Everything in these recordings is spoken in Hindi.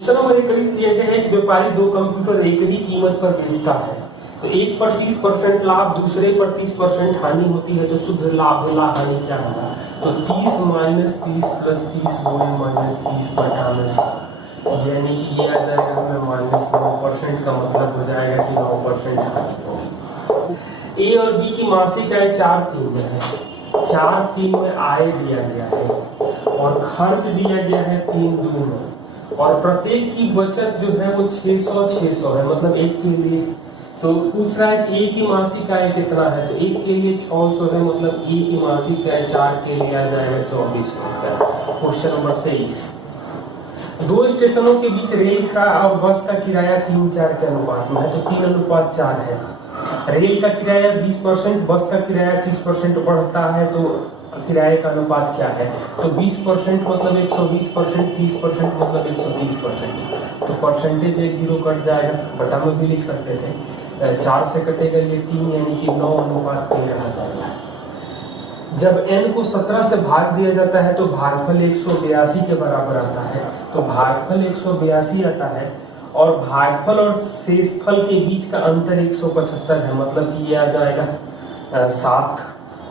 नंबर 21 दिया गया है, एक व्यापारी दो कंप्यूटर एक ही कीमत पर बेचता है, तो एक पर 30% लाभ, दूसरे पर 30% हानि होती है, तो शुद्ध लाभ ला हानि क्या होगा? तो 30 माइनस 30 प्लस 30 गुणे माइनस 30 बटा में 100, यानी कि ये आ जाएगा हमें माइनस 9% का मतलब हो जाएगा कि 9% हानि होगी। ए और बी की मासिक आय 4-3 में है, 4-3 में आय दिया गया है और खर्च दिया गया है 3-2 में, और प्रत्येक की बचत जो है वो 600 है, मतलब एक के लिए। तो पूछ रहा है कि ए की मासिक आय कितना है, तो एक के लिए 600 है, मतलब ए की मासिक आय 4 के लिए आ जाएगा 2400 रुपया। क्वेश्चन नंबर 23, दो स्टेशनों के बीच रेल का और बस का किराया 3-4 के अनुपात में है, तो 3:4 है। रेल का किराया 20%, बस का किराया 30% बढ़ता है, तो किराए का अनुपात क्या है? तो 20% मतलब 120%, 30% मतलब 130%। तो परसेंटेज एक 0 कट जाएगा, बटा में भी लिख सकते थे, 4 से कटेगा ये 3, यानी कि 9:13 आ जाएगा। जब n को 17 से भाग दिया जाता है तो भागफल 182 के बराबर आता है, तो भागफल 182 आता है, और भागफल और शेषफल के बीच का अंतर 175 है, मतलब कि ये आ जाएगा 7,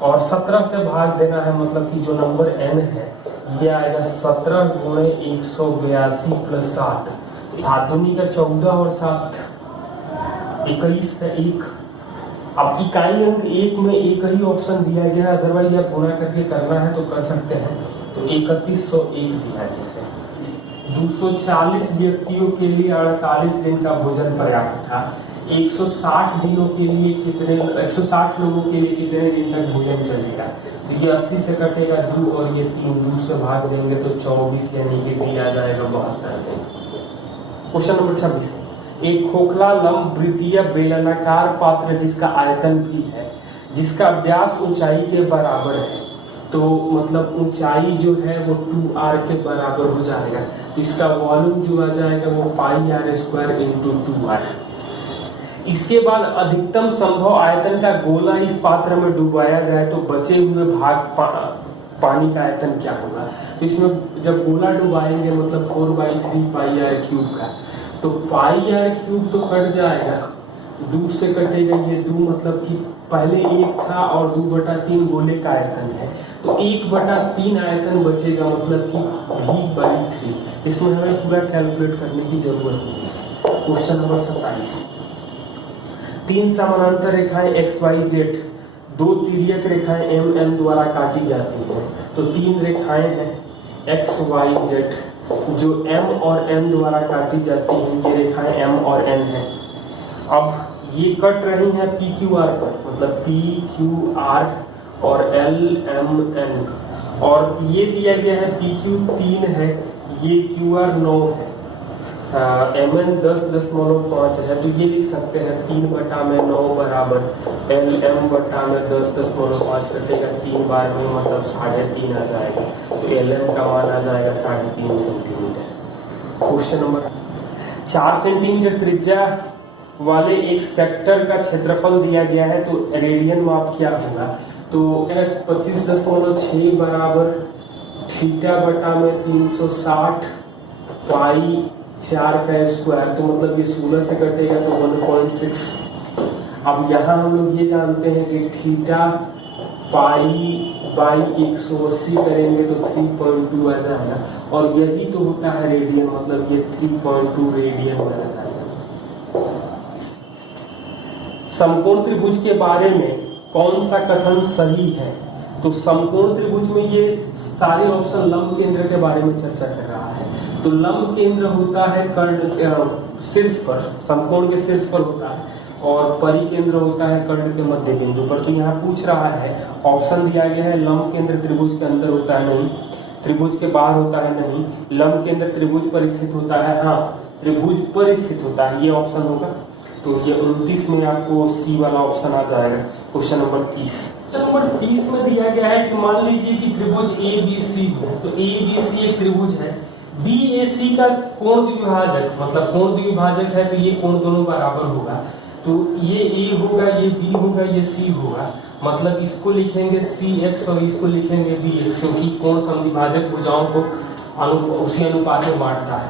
और 17 से भाग देना है, मतलब कि जो नंबर n है ये आएगा 17 गुणे 182 प्लस 7, 7 दूनी का 14 और 7 21 का 1। अब इकाई अंक 1 में एक ही ऑप्शन दिया गया है, अदरवाइज आप गुणा करके करना है तो कर सकते हैं, तो 3101 दिया गया है। 240 व्यक्तियों के लिए 48 दिन का भोजन पर्याप्त था, 160 दिनों के लिए कितने, 160 लोगों के लिए कितने दिन तक भोजन चलेगा? तो ये 80 से कटेगा 2 और ये 3 2 से भाग देंगे तो 24, यानी कि बी आ जाएगा 72 दिन। क्वेश्चन नंबर 26, एक खोखला लंब वृत्तीय बेलनाकार पात्र जिसका आयतन भी है, जिसका व्यास ऊंचाई के बराबर है, तो मतलब ऊंचाई जो है वो 2r के बराबर हो जाएगा, तो इसका वॉल्यूम जो आ जाएगा वो πr² इंटू 2r। इसके बाद अधिकतम संभव आयतन का गोला इस पात्र में डुबाया जाए तो बचे हुए भाग पानी का आयतन क्या होगा? तो इसमें जब गोला डुबाएंगे मतलब 4/3 πr³ का, तो πr³ तो कट जाएगा, 2 से कटेगा ये 2, मतलब कि पहले 1 था और 2/3 गोले का आयतन है, तो 1/3 आयतन बचेगा, मतलब कि v/3। इसमें हमें पूरा कैलकुलेट करने की जरूरत नहीं है। क्वेश्चन नंबर 27, 3 समानांतर रेखाएं XYZ दो तिर्यक रेखाएं MM द्वारा काटी जाती हैं, तो 3 रेखाएं हैं XYZ जो M और N द्वारा काटी जाती हैं, ये रेखाएं M और N हैं। अब ये कट रही हैं PQR पर, मतलब PQR और LMN, और ये दिया गया है PQ 3 है, ये QR 9 है, MN 10.5 है, तो ये लिख सकते हैं 3/9 बराबर LM/10.5 कटेगा 3 बार में, मतलब 3.5 आ जाएगा, तो LM का मान आ जाएगा 3.5 सेंटीमीटर। क्वेश्चन नंबर 4 सेंटीमीटर त्रिज्या वाले एक सेक्टर का क्षेत्रफल दिया गया है, तो रेडियन माप क्या होगा? तो 25.6 बराबर θ/360 पाई 4 का स्क्वायर, तो मतलब ये 16 से कटेगा तो 1.6। अब यहाँ हम लोग ये जानते हैं कि थीटा π/180 करेंगे तो 3.2 आ जाएगा, और यही तो होता है रेडियन, मतलब ये 3.2 रेडियन में आ जाएगा। समकोण त्रिभुज के बारे में कौन सा कथन सही है? तो समकोण त्रिभुज में ये सारे ऑप्शन लंब केंद्र के बारे में चर्चा कर रहा है, तो लंब केंद्र होता है कर्ण शीर्ष पर, समकोण के शीर्ष पर होता है, और परिकेंद्र होता है कर्ण के मध्य बिंदु पर। तो यहाँ पूछ रहा है, ऑप्शन दिया गया है लंब केंद्र त्रिभुज के अंदर होता है नहीं, त्रिभुज के बाहर होता है नहीं, लंब केंद्र त्रिभुज पर स्थित होता है, हाँ त्रिभुज पर स्थित होता है, ये ऑप्शन होगा। तो ये 29 में आपको सी वाला ऑप्शन आ जाएगा। क्वेश्चन नंबर 30, नंबर 30 में दिया गया है कि मान लीजिए कि त्रिभुज ABC है, तो ABC एक त्रिभुज है, BAC का कोण द्विभाजक, मतलब कोण द्विभाजक है, तो ये कोण दोनों बराबर होगा, तो ये A होगा, ये B होगा, ये C होगा, मतलब इसको लिखेंगे CX और इसको लिखेंगे BX, क्योंकि कोण समद्विभाजक भुजाओं को उसी अनुपात में बांटता है।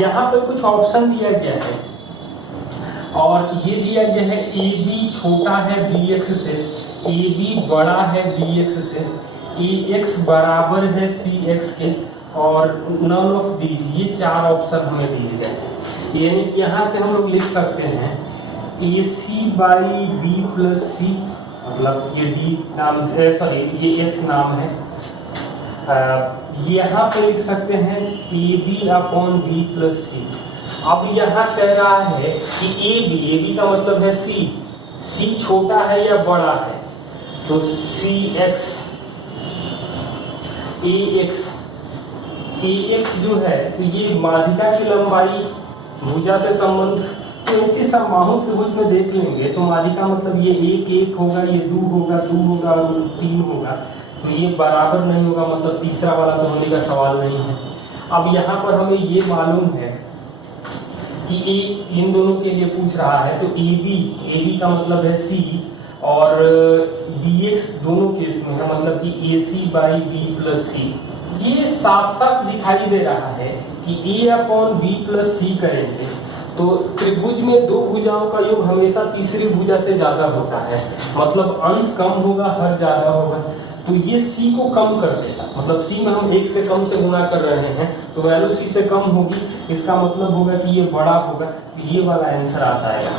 यहाँ पे कुछ ऑप्शन दिया गया है और ये दिया गया है ए बी छोटा है बी एक्स से, ए बी बड़ा है बी एक्स से, ए एक्स बराबर है सी एक्स के और नन ऑफ दीज, ये चार ऑप्शन हमें दिए गए हैं। यानी कि यहाँ से हम लोग लिख सकते हैं ए सी बाई बी प्लस सी, मतलब ये डी नाम, सॉरी ये एक्स नाम है। यहाँ पे लिख सकते हैं A B upon B plus C. अब यहाँ कह रहा है कि ए बी का मतलब है सी छोटा है या बड़ा है, तो सी एक्स ए एक्स जो है तो ये माध्यिका की लंबाई भुजा से संबंध, तो एक चीज समबाहु त्रिभुज में देख लेंगे तो माध्यिका मतलब ये एक होगा, ये दो होगा, और 3 होगा, तो ये बराबर नहीं होगा, मतलब तीसरा वाला तो होने का सवाल नहीं है। अब यहाँ पर हमें ये मालूम है कि ए इन दोनों के लिए पूछ रहा है, तो ए बी का मतलब है सी और बी एक्स दोनों केस में है, मतलब कि ए सी बाई बी प्लस सी। ये साफ साफ दिखाई दे रहा है कि ए अपॉन बी प्लस सी करेंगे तो त्रिभुज में दो भुजाओं का योग हमेशा तीसरी भुजा से ज्यादा होता है, मतलब अंश कम होगा, हर ज्यादा होगा, तो ये सी को कम कर देगा, मतलब सी में हम 1 से कम से गुणा कर रहे हैं तो वैल्यू सी से कम होगी, इसका मतलब होगा कि ये बड़ा होगा, तो ये वाला आंसर आ जाएगा।